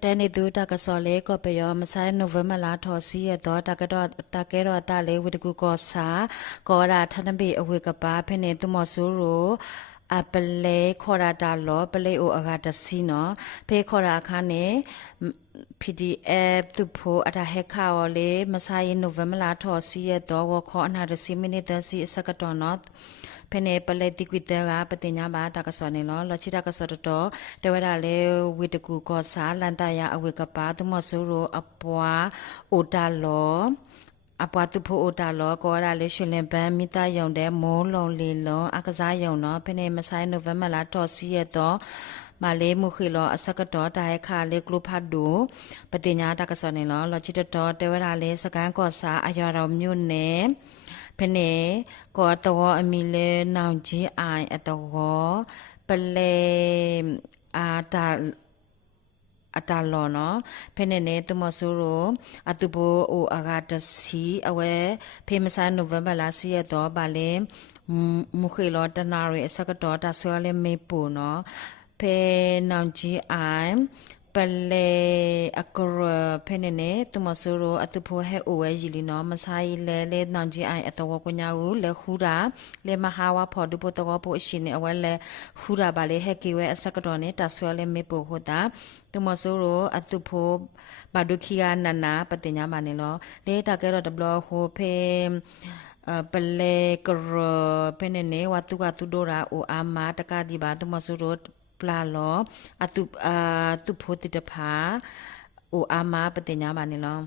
แต่ในดูตากระสอเล็กก็ไปยอมใช้โนเวมลาทอซีต่อตากแกรอตาเลวิดกูกอสาก็ราทันเบอเวกป้าเพเนตุมอสูโรအပလေခေါ်ရတာလောပလေအိုအကတစီနော်ဖေခေါ်ရအခါနေ PDF သူဖို့အတာဟက်ခါော်လေမဆိုင်နိုဗ ెంబర్ လာထော်စီရတော့ဝခေါ်အနာရစီမိနစ်တစီစကတော်နော်ဖနေပလေတိကွီတဲကပတင်ညာဘာတကဆောနေလောလချိတကဆောတော့တဝရလေဝီတကူကောစာလန်တယာအဝေကပါသူမဆူရောအပွားအိုတာလောအပွားသူဖို့အိုတာလောကောရလေရှင်လင်ပန်းမိသားယုံတဲ့မိုးလုံးလေးလုံးအကစားယုံနော်ဖနေမဆိုင်နိုဗ ెంబర్ လာထော်စီရတော့มาเลมุขิลออสักตอตายคาเลกลุพัดดูปฏิญญาตากสอนเนลอลอจิตตอเตวราเลสกันกอสาอายารอมยุนเนเพเนกอตวอมีเลนาวจีไออตวอเปเลอาตาအတာလောနော်ဖဲနေနေတမဆူရောအတူဘအိုအဂါတစီအဝဲဖေမဆန်နိုဗ ెంబర్ လာစီရတော့ဗာလေမုခေလောတနာရအစကတော့တဆွဲလေမေပူနော်ဖေနောင်ကြီးအိုင်ပလေအကရဖေနေနေတမဆူရောအတူဖိုဟဲအိုဝဲရီလီနော်မဆိုင်လဲလေနောင်ကြီးအိုင်အတော်ကိုညာကိုလေခူရာလေမဟာဝါဖော်ဒူပိုတော့ပိုရှင်နေအဝဲလေခူရာပါလေဟဲကေဝဲအစကတော့နေတဆွဲလေမေပူဟိုတာတမဆိုရောအတုဖို့ဘာဒုခိယာနနာပတင်ညာမနေလောလေတာကဲတော့ဒဘလဟိုဖေပလေကရပနေနေဝတုကတုဒိုရာအိုအာမတကဒီဘာတမဆိုရောပလာလောအတုဖို့တတဖာအိုအာမပတင်ညာမနေလော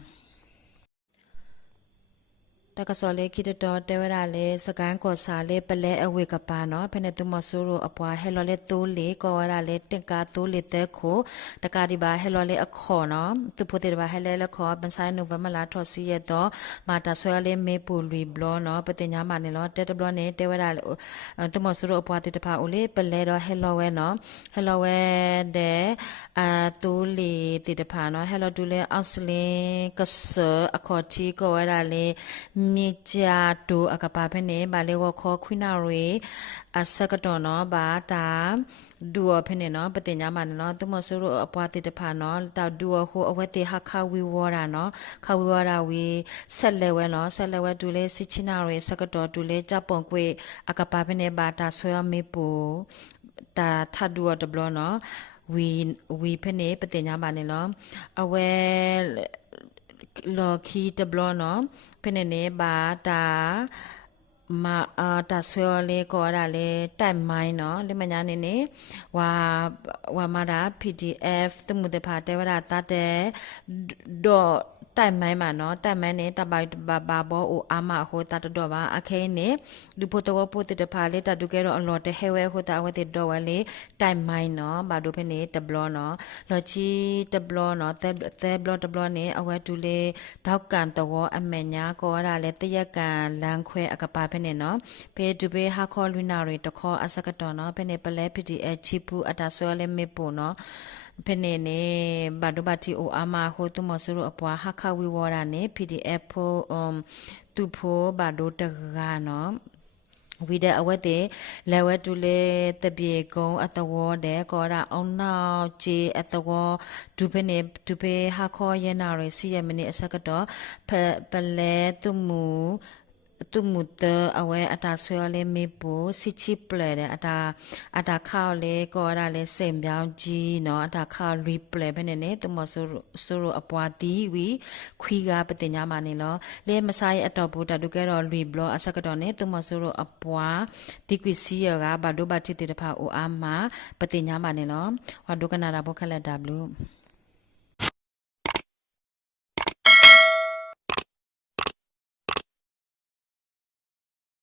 တကစောလေခိတတော်တဲဝရလေစကန်ကောစာလေပလဲအဝေကပါနော်ဖနေတုမဆူရောအပွားဟဲလောလေတိုးလေကောဝရလေတင်ကာတိုးလေတဲခိုတကာဒီပါဟဲလောလေအခေါ်နော်သူဖိုတေပါဟဲလေလခေါ်ဘန်ဆိုင်နိုဗ ెంబర్ လာထော်စီရတော့မာတာဆွဲလေမေပူလီဘလောနော်ပတင်ညာမနေလောတဲတဘလောနေတဲဝရတုမဆူရောအပွားတေတဖာအိုလေပလဲတော့ဟဲလောဝဲနော်ဟဲလောဝဲတဲ့အတိုးလေတေတဖာနော်ဟဲလောတူလေအောက်စလင်ကဆအခေါ်တီကောဝရလေမြေကြဒိုအကပါဖနေဘာလေဝခေါ်ခွိနာရီအစကတော့နော်ဘာတာဒူအဖနေနော်ပတင်ညာမနော်သူမဆူရအပွားတိတဖာနော်တာဒူဟိုအဝဲတေဟခဝီဝရာနော်ခဝီဝရာဝီဆက်လဲဝဲနော်ဆက်လဲဝဲဒူလေစစ်ချနာရီစကတော့ဒူလေကြပုံကွေအကပါဖနေဘာတာဆွဲမေပူတာထဒူအဒဘလနော်ဝီဖနေပတင်ညာမနေလောအဝဲလော်ခီတဘလနော်ဖနေနေဘာတာမာတာဆွဲလေကောရလေတိုင်မိုင်းနော်လေမညာနေနေဝါမာတာ PDF တမှုတဖာတဲဝရတာတဲ့ဒေါ်တိုင်မိုင်းမှာနော်တိုင်မိုင်းနေတပိုက်ဘာဘောအိုအာမဟိုတာတော့ပါအခဲနေဒူပိုတော့ပိုတဖာလေတဒုကဲတော့အလော်တဟဲဝဲဟိုတာဝဲတဲ့တော့ဝဲလေတိုင်မိုင်းနော်ဘာတို့ဖနေတဘလနော်လော်ချီတဘလနော်တဲဘလတဘလနေအဝဲတူလေဒေါက်ကန်တော့အမေညာကောရလေတရက်ကန်လန်ခွဲအကပါဖနေနော်ဖေဒူဘေဟာခေါ်လူနာရီတခေါ်အစကတော့နော်ဖနေပလဲ PDF ချီပူအတာဆွဲလေမေပူနော်ဖနေနေဘာဒိုဘာတီအိုအာမဟိုတုမဆူရအပွားဟခဝီဝရာနေ PDF ဖိုတူဖိုဘာဒိုတကနော်ဝီတဲ့အဝတ်တဲ့လဲဝဲတူလေတပြေကုံအတဝတဲ့ကောရာအောင်နောက်ချေအတဝဒူဖနေဒူဖေဟာခေါ်ရနာရစီယမနေအစကတော့ပလဲတူမူตุมุตเอาไว้อัตราဆွဲလေးမေပိုစစ်ချစ်ပလဲတဲ့အတာခေါလေးကောရလေးစိမ်ပြောင်းကြီးเนาะအတာခေါရီပလဲပဲနဲ့တမဆိုရအပွားတီဝီခွီကပတင်ညာမနေလောလဲမဆိုင်အတော့ဘူတတုကဲတော့ရီဘလောအစကတော့နဲ့တမဆိုရအပွားဒီကွီစီရကဘာဒိုဘာတိတေတဖာအိုအာမပတင်ညာမနေလောဝါဒုကနာရာဘခလက် W